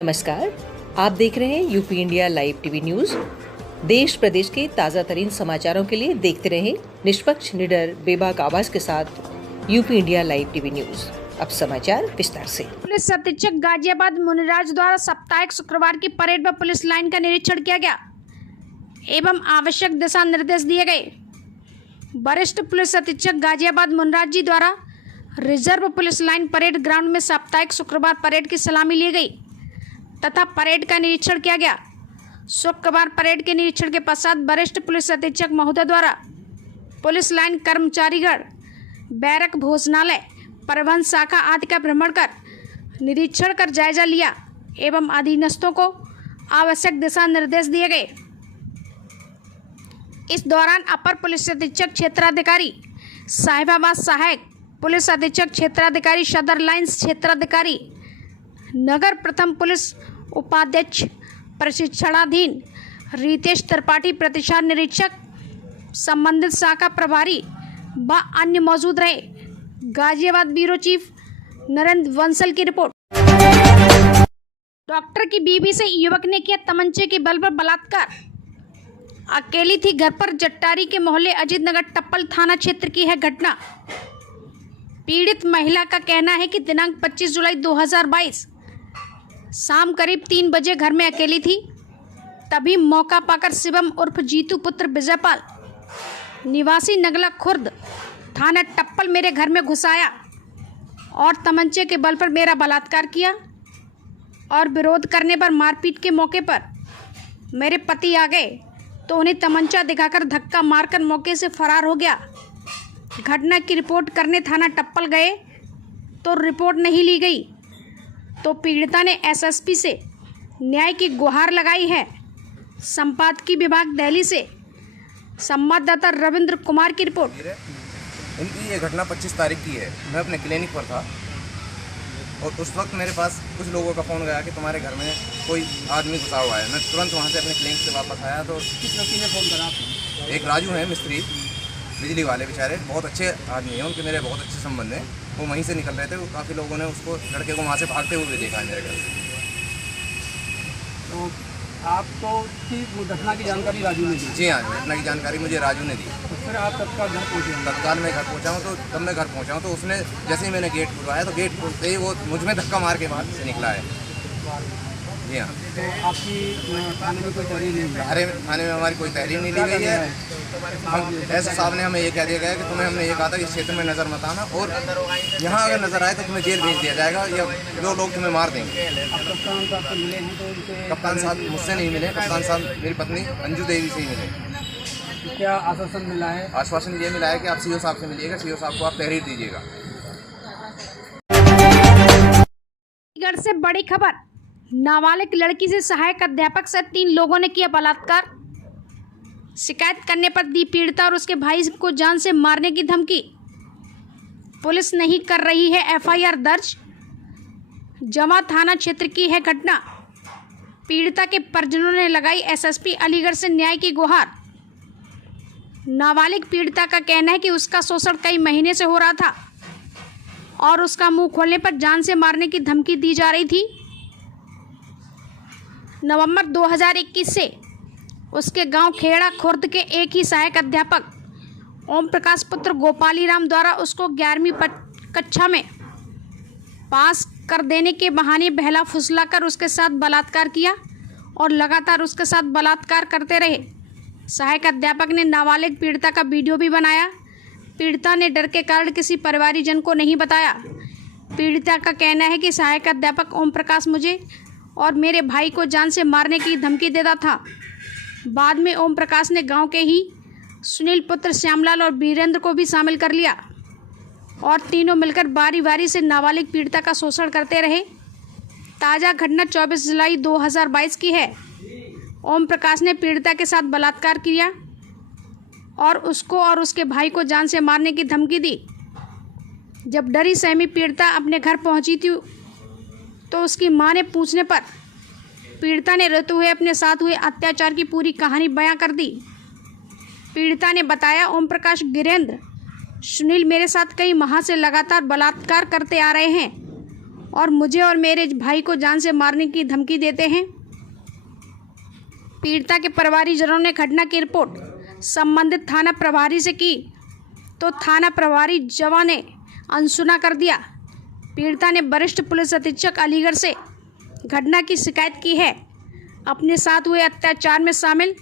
नमस्कार, आप देख रहे हैं UP India live TV news. देश प्रदेश के ताजा तरीन समाचारों के लिए देखते रहें निष्पक्ष, निडर, बेबाक आवाज के साथ UP India live TV news. अब समाचार विस्तार से। पुलिस अधीक्षक गाजियाबाद मुनिराज द्वारा साप्ताहिक शुक्रवार की परेड में पुलिस लाइन का निरीक्षण किया गया एवं आवश्यक दिशा निर्देश दिए गए। वरिष्ठ पुलिस अधीक्षक गाजियाबाद मुनिराज जी द्वारा reserve police line parade ground में साप्ताहिक शुक्रवार परेड की सलामी ली गई तथा परेड का निरीक्षण किया गया। शुक्रवार परेड के निरीक्षण के पश्चात वरिष्ठ पुलिस अधीक्षक महोदय द्वारा पुलिस लाइन कर्मचारीगण, बैरक, भोजनालय, परिवहन शाखा आदि का भ्रमण कर निरीक्षण कर जायजा लिया एवं अधीनस्थों को आवश्यक दिशा निर्देश दिए गए। इस दौरान अपर पुलिस अधीक्षक क्षेत्राधिकारी साहिबाबाद, सहायक पुलिस अधीक्षक क्षेत्राधिकारी सदर लाइन्स, क्षेत्राधिकारी नगर प्रथम पुलिस उपाध्यक्ष प्रशिक्षणाधीन रितेश त्रिपाठी, प्रतिशत निरीक्षक, संबंधित शाखा प्रभारी व अन्य मौजूद रहे। गाजियाबाद ब्यूरो चीफ नरेंद्र बंसल की रिपोर्ट। डॉक्टर की बीवी से युवक ने किया तमंचे के बल पर बलात्कार। अकेली थी घर पर। जट्टारी के मोहल्ले अजीत नगर टप्पल थाना क्षेत्र की है घटना। पीड़ित महिला का कहना है कि दिनांक 25 जुलाई 2022 शाम करीब 3 बजे घर में अकेली थी। तभी मौका पाकर शिवम उर्फ जीतू पुत्र विजयपाल निवासी नगला खुर्द थाना टप्पल मेरे घर में घुस आया और तमंचे के बल पर मेरा बलात्कार किया और विरोध करने पर मारपीट के मौके पर मेरे पति आ गए तो उन्हें तमंचा दिखाकर धक्का मारकर मौके से फरार हो गया। घटना की रिपोर्ट करने थाना टप्पल गए तो रिपोर्ट नहीं ली गई तो पीड़िता ने एसएसपी से न्याय की गुहार लगाई है। संपादकीय विभाग दिल्ली से संवाददाता रविंद्र कुमार की रिपोर्ट। इनकी ये घटना 25 तारीख की है। मैं अपने क्लिनिक पर था और उस वक्त मेरे पास कुछ लोगों का फ़ोन गया कि तुम्हारे घर में कोई आदमी घुसा हुआ है। मैं तुरंत वहाँ से अपने क्लिनिक से वापस आया तो किस व्यक्ति ने फ़ोन करा आपको? एक राजू है, मिस्त्री, बिजली वाले, बेचारे बहुत अच्छे आदमी हैं, उनके मेरे बहुत अच्छे संबंध हैं। वो वहीं से निकल रहे थे। काफ़ी लोगों ने उसको, लड़के को वहाँ से भागते हुए देखा है मेरे घर से। तो आपको की घटना की जानकारी राजू ने दी? जी हाँ, घटना की जानकारी मुझे राजू ने दी। तो फिर आप तत्काल घर पहुँचे? तत्काल मैं घर पहुँचा हूँ। तो तब मैं घर पहुँचा हूँ तो उसने, जैसे ही मैंने गेट खुलवाया तो गेट खुलते ही वो मुझ में धक्का मार के बाहर से निकला है। जी हाँ। तो आपकी थाने में कोई तहरीर नहीं हुई? थाने में हमारी कोई तहरीर नहीं ली गई है। हम ऐसे साहब ने हमें ये कह दिया गया कि तुम्हें, हमने ये कहा था कि इस क्षेत्र में नज़र मत आना और यहाँ अगर नज़र आए तो तुम्हें जेल भेज दिया जाएगा या जो लोग तुम्हें मार देंगे। आप कप्तान साहब से मिले हैं तो उनसे? कप्तान साहब मुझसे नहीं मिले। कप्तान साहब मेरी पत्नी अंजू देवी से ही मिले। क्या आश्वासन मिला है? आश्वासन ये मिला है कि आप सीओ साहब से मिलिएगा, सीओ साहब को आप तहरीर दीजिएगा। चंडीगढ़ से बड़ी खबर। नाबालिग लड़की से सहायक अध्यापक से 3 लोगों ने किया बलात्कार। शिकायत करने पर दी पीड़िता और उसके भाई को जान से मारने की धमकी। पुलिस नहीं कर रही है एफआईआर दर्ज। जमा थाना क्षेत्र की है घटना। पीड़िता के परिजनों ने लगाई एसएसपी अलीगढ़ से न्याय की गुहार। नाबालिग पीड़िता का कहना है कि उसका शोषण कई महीने से हो रहा था और उसका मुंह खोलने पर जान से मारने की धमकी दी जा रही थी। नवंबर 2021 से उसके गांव खेड़ा खुर्द के एक ही सहायक अध्यापक ओम प्रकाश पुत्र गोपाली राम द्वारा उसको 11वीं कक्षा में पास कर देने के बहाने बहला फुसलाकर उसके साथ बलात्कार किया और लगातार उसके साथ बलात्कार करते रहे। सहायक अध्यापक ने नाबालिग पीड़िता का वीडियो भी बनाया। पीड़िता ने डर के कारण किसी परिवारीजन को नहीं बताया। पीड़िता का कहना है कि सहायक अध्यापक ओम प्रकाश मुझे और मेरे भाई को जान से मारने की धमकी देता था। बाद में ओम प्रकाश ने गांव के ही सुनील पुत्र श्यामलाल और वीरेंद्र को भी शामिल कर लिया और तीनों मिलकर बारी बारी से नाबालिग पीड़िता का शोषण करते रहे। ताज़ा घटना 24 जुलाई 2022 की है। ओम प्रकाश ने पीड़िता के साथ बलात्कार किया और उसको और उसके भाई को जान से मारने की धमकी दी। जब डरी सहमी पीड़िता अपने घर पहुंची थी तो उसकी मां ने पूछने पर पीड़िता ने रोते हुए अपने साथ हुए अत्याचार की पूरी कहानी बयां कर दी। पीड़िता ने बताया, ओम प्रकाश, गिरेंद्र, सुनील मेरे साथ कई माह से लगातार बलात्कार करते आ रहे हैं और मुझे और मेरे भाई को जान से मारने की धमकी देते हैं। पीड़िता के परिवारजनों ने घटना की रिपोर्ट संबंधित थाना प्रभारी से की तो थाना प्रभारी जवान ने अनसुना कर दिया। पीड़िता ने वरिष्ठ पुलिस अधीक्षक अलीगढ़ से घटना की शिकायत की है। अपने साथ हुए अत्याचार में शामिल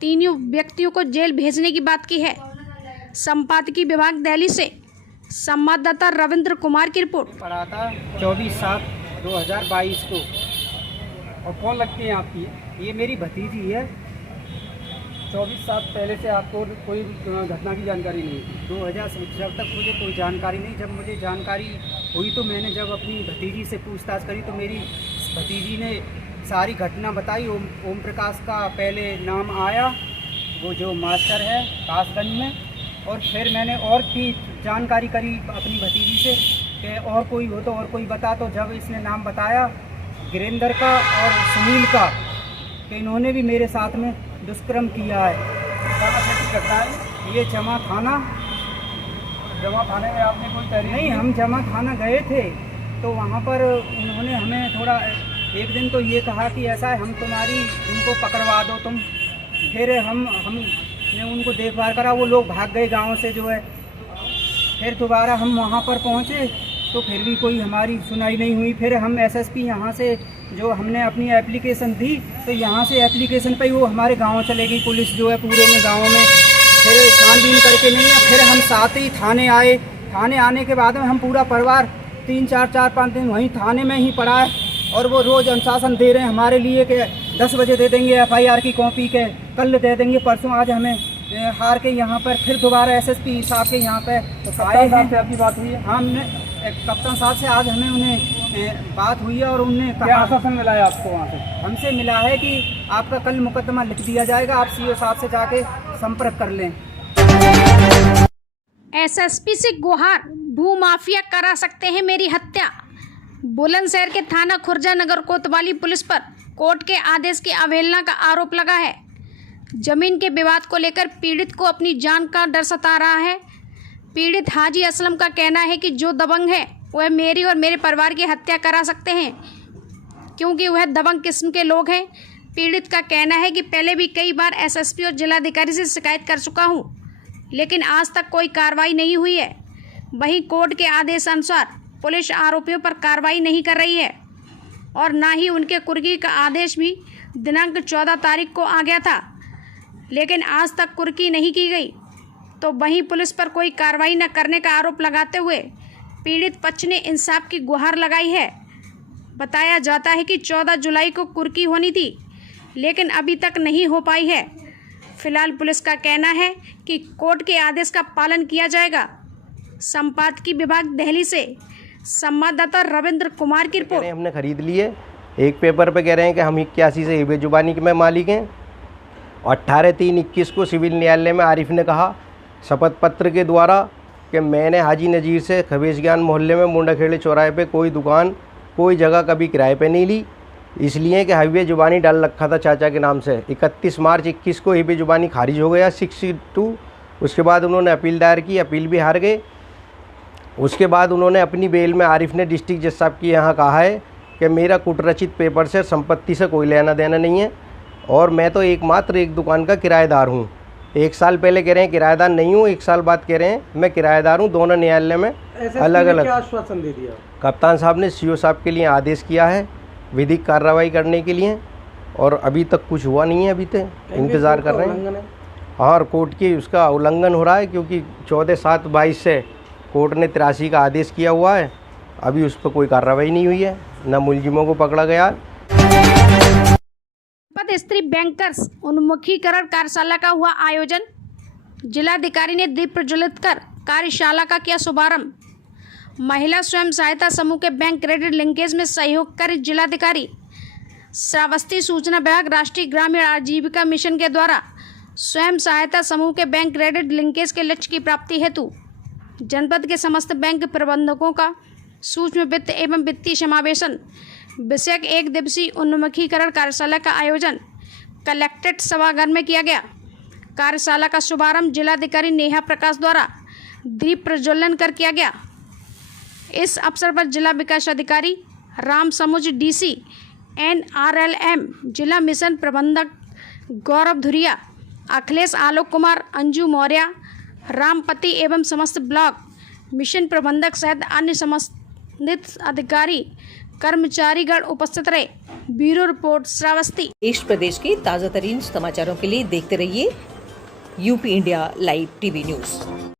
तीनों व्यक्तियों को जेल भेजने की बात की है। संपादकीय विभाग दिल्ली से संवाददाता रविंद्र कुमार की रिपोर्ट। पड़ा था 24/7/2022 को। और कौन लगती है आपकी? ये मेरी भतीजी है। 24 साल पहले से आपको कोई घटना की जानकारी नहीं थी? 2017 तक मुझे कोई जानकारी नहीं। जब मुझे जानकारी हुई तो मैंने जब अपनी भतीजी से पूछताछ करी तो मेरी भतीजी ने सारी घटना बताई। ओम प्रकाश का पहले नाम आया, वो जो मास्टर है कासगंज में, और फिर मैंने और भी जानकारी करी अपनी भतीजी से कि और कोई हो तो और कोई बता। तो जब इसने नाम बताया गिरेंद्र का और सुनील का, कि इन्होंने भी मेरे साथ में दुष्कर्म किया है। थाना क्षेत्र की घटना है ये। जमा थाने में आपने कोई तहरीर नहीं? हम जमा थाना गए थे तो वहाँ पर उन्होंने हमें थोड़ा एक दिन तो ये कहा कि ऐसा है, हम तुम्हारी उनको पकड़वा दो तुम। फिर हमने उनको देखभाल करा, वो लोग भाग गए गांव से जो है। फिर दोबारा हम वहाँ पर पहुँचे तो फिर भी कोई हमारी सुनाई नहीं हुई। फिर हम एसएसपी यहाँ से जो हमने अपनी एप्लीकेशन दी तो यहाँ से एप्लीकेशन पे वो हमारे गांव चले गई पुलिस जो है पूरे में गांव में। फिर छानबीन करके नहीं है। फिर हम साथ ही थाने आए। थाने आने के बाद में हम पूरा परिवार 3-4 दिन वहीं थाने में ही पड़ा है। और वो रोज़ अनुशासन दे रहे हैं हमारे लिए कि 10 बजे दे देंगे FIR की कॉपी, के कल दे देंगे, परसों। आज हमें हार के यहाँ पर फिर दोबारा एसएसपी साहब के यहाँ पे आए हैं। से आपकी बात हुई है? हमने कप्तान साहब से आज हमें उन्हें बात हुई है और उन्होंने क्या आश्वासन मिला है आपको? वहाँ से हमसे मिला है कि आपका कल मुकदमा लिख दिया जाएगा, आप CO साहब से जाके संपर्क कर लें। एसएसपी से गुहार, भूमाफिया करा सकते हैं मेरी हत्या। बुलंदशहर के थाना खुर्जा नगर कोतवाली पुलिस पर कोर्ट के आदेश की अवहेलना का आरोप लगा है। जमीन के विवाद को लेकर पीड़ित को अपनी जान का डर सता रहा है। पीड़ित हाजी असलम का कहना है कि जो दबंग है वह मेरी और मेरे परिवार की हत्या करा सकते हैं क्योंकि वह दबंग किस्म के लोग हैं। पीड़ित का कहना है कि पहले भी कई बार एसएसपी और जिलाधिकारी से शिकायत कर चुका हूं, लेकिन आज तक कोई कार्रवाई नहीं हुई है। वहीं कोर्ट के आदेशानुसार पुलिस आरोपियों पर कार्रवाई नहीं कर रही है और ना ही उनके कुर्की का आदेश भी दिनांक 14 तारीख को आ गया था, लेकिन आज तक कुर्की नहीं की गई। तो वहीं पुलिस पर कोई कार्रवाई न करने का आरोप लगाते हुए पीड़ित पक्ष ने इंसाफ की गुहार लगाई है। बताया जाता है कि 14 जुलाई को कुर्की होनी थी, लेकिन अभी तक नहीं हो पाई है। फिलहाल पुलिस का कहना है कि कोर्ट के आदेश का पालन किया जाएगा। संपादकीय विभाग दिल्ली से संवाददाता रविंद्र कुमार की रिपोर्ट। हमने खरीद लिए। एक पेपर पे कह रहे हैं कि हम 81 से बेजुबानी के में मालिक हैं। 18/3/21 को सिविल न्यायालय में आरिफ ने कहा शपथ पत्र के द्वारा कि मैंने हाजी नज़ीर से खबेश ज्ञान मोहल्ले में मुंडाखेड़े चौराहे पे कोई दुकान, कोई जगह कभी किराए पे नहीं ली, इसलिए कि हिबे जुबानी डाल रखा था चाचा के नाम से। 31 मार्च 21 को हिबे जुबानी खारिज हो गया 62। उसके बाद उन्होंने अपील दायर की, अपील भी हार गए। उसके बाद उन्होंने अपनी बेल में आरिफ ने डिस्ट्रिक्ट जज साहब की यहाँ कहा है कि मेरा कुटरचित पेपर से संपत्ति से कोई लेना देना नहीं है और मैं तो एकमात्र एक दुकान का किराएदार हूँ। 1 साल पहले कह रहे हैं किराएदार नहीं हूँ, 1 साल बाद कह रहे हैं मैं किराएदार हूँ। दोनों न्यायालय में अलग अलग आश्वासन दे दिया। कप्तान साहब ने CO साहब के लिए आदेश किया है विधिक कार्रवाई करने के लिए और अभी तक कुछ हुआ नहीं है। अभी तक इंतज़ार कर रहे हैं। और कोर्ट की उसका उल्लंघन हो रहा है क्योंकि 14/7/22 से कोर्ट ने 83 का आदेश किया हुआ है। अभी उस पर कोई कार्रवाई नहीं हुई है, न मुलजिमों को पकड़ा गया। स्त्री बैंकर्स उन्मुखीकरण कार्यशाला का हुआ आयोजन। जिलाधिकारी ने दीप प्रज्वलित कर कार्यशाला का किया शुभारंभ। महिला स्वयं सहायता समूह के बैंक क्रेडिट लिंकेज में सहयोग कर जिलाधिकारी श्रावस्ती सूचना विभाग राष्ट्रीय ग्रामीण आजीविका मिशन के द्वारा स्वयं सहायता समूह के बैंक क्रेडिट लिंकेज के लक्ष्य की प्राप्ति हेतु जनपद के समस्त बैंक प्रबंधकों का सूक्ष्म वित्त एवं वित्तीय समावेशन विषयक 1 दिवसीय उन्मुखीकरण कार्यशाला का आयोजन कलेक्ट्रेट सभागार में किया गया। कार्यशाला का शुभारंभ जिलाधिकारी नेहा प्रकाश द्वारा दीप प्रज्वलन कर किया गया। इस अवसर पर जिला विकास अधिकारी राम समुज डीसी NRLM जिला मिशन प्रबंधक गौरव धुरिया, अखिलेश आलोक कुमार, अंजू मौर्य, रामपति एवं समस्त ब्लॉक मिशन प्रबंधक सहित अन्य संबंधित अधिकारी कर्मचारीगण उपस्थित रहे। Bureau report Shravasti. देश प्रदेश के ताज़ा तरीन समाचारों के लिए देखते रहिए UP India live TV news.